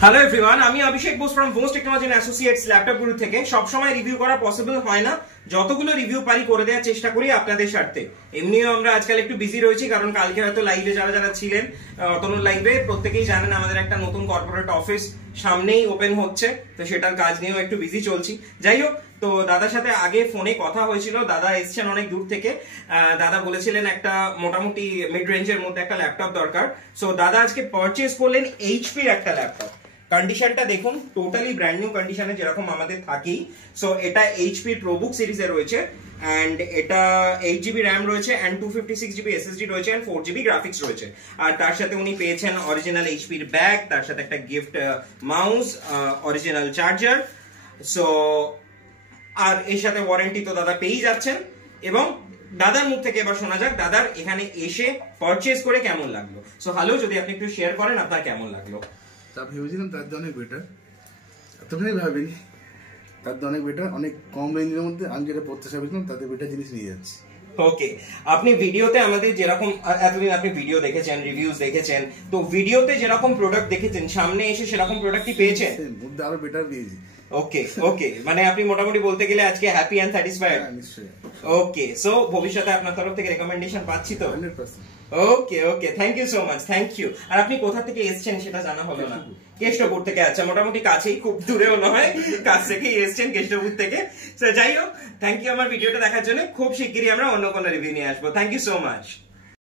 Hello everyone, আমি Abhishek Bose from Bose technology and associates laptop Guru থেকে। সব সময় রিভিউ করা পসিবল হয় না, যতগুলো রিভিউ পারি করে দেওয়ার চেষ্টা করি আপনাদের স্বার্থে। এমনিও আমরা আজকাল একটু বিজি রয়েছি, কারণ কালকে হয়তো লাইভে যারা যারা ছিলেন অতনুর লাইভে প্রত্যেকেই জানেন আমাদের একটা নতুন কর্পোরেট অফিস সামনেই ওপেন হচ্ছে, তো সেটার কাজ নিয়েও একটু বিজি চলছি। যাই হোক, তো দাদার সাথে আগে ফোনে কথা হয়েছিল, দাদা এসছেন অনেক দূর থেকে। দাদা বলেছিলেন একটা মোটামুটি মিড রেঞ্জের মধ্যে একটা ল্যাপটপ দরকার। সো দাদা আজকে পারচেজ করলেন এইচপির একটা ল্যাপটপ। কন্ডিশনটা দেখুন, টোটালি ব্র্যান্ড নিউ কন্ডিশনে যেরকম আমাদের থাকি। সো এটা এইচপি প্রোবুক সিরিজে রয়েছে, অ্যান্ড এটা 8GB র্যাম রয়েছে, অ্যান্ড 256GB SSD রয়েছে, অ্যান্ড 4GB গ্রাফিক্স রয়েছে। আর তার সাথে উনি পেয়েছেন অরিজিনাল এইচপির ব্যাগ, তার সাথে একটা gift mouse, original charger. So আর এর সাথে ওয়ারেন্টি তো দাদা পেয়েই যাচ্ছেন। এবং দাদার মুখ থেকে এবার শোনা যাক দাদার এখানে এসে পারচেজ করে কেমন লাগলো। সো হ্যালো, যদি আপনি একটু শেয়ার করেন আপনার কেমন লাগলো। তা ভেবেছিলাম তার অনেক বেটার, এতখানি ভাবিনি, তার অনেক বেটার, অনেক কম রেঞ্জের মধ্যে আমি যেটা প্রত্যাশা করেছিলাম তাতে বেটার জিনিস নিয়ে যাচ্ছি। ওকে, আপনি ভিডিওতে আমাদের যেরকম এতদিন আপনি ভিডিও দেখেছেন, রিভিউজ দেখেছেন, তো ভিডিওতে যেরকম প্রোডাক্ট দেখেছেন সামনে এসে সেরকম প্রোডাক্টই পেয়েছেন? মধ্যে আরো বেটার পেয়েছি। ওকে ওকে, মানে আপনি মোটামুটি বলতে গেলে আজকে হ্যাপি এন্ড স্যাটিসফাইড। নিশ্চয়ই। ওকে, সো ভবিষ্যতে আপনার তরফ থেকে রেকমেন্ডেশন পাচ্ছি তো? 100%। Okay okay, thank you so much, thank you. আর আপনি কোথা থেকে এসেছেন সেটা জানা হলো না। কেষ্টপুর থেকে। আচ্ছা, মোটামুটি কাছেই, খুব দূরেও নয়, কাছ থেকেই এসেছেন কেষ্টপুর থেকে। যাই হোক, থ্যাংক ইউ আমার ভিডিওটা দেখার জন্য। খুব শিগগিরই আমরা অন্য কোনো রিভিউ নিয়ে আসবো। Thank you so much.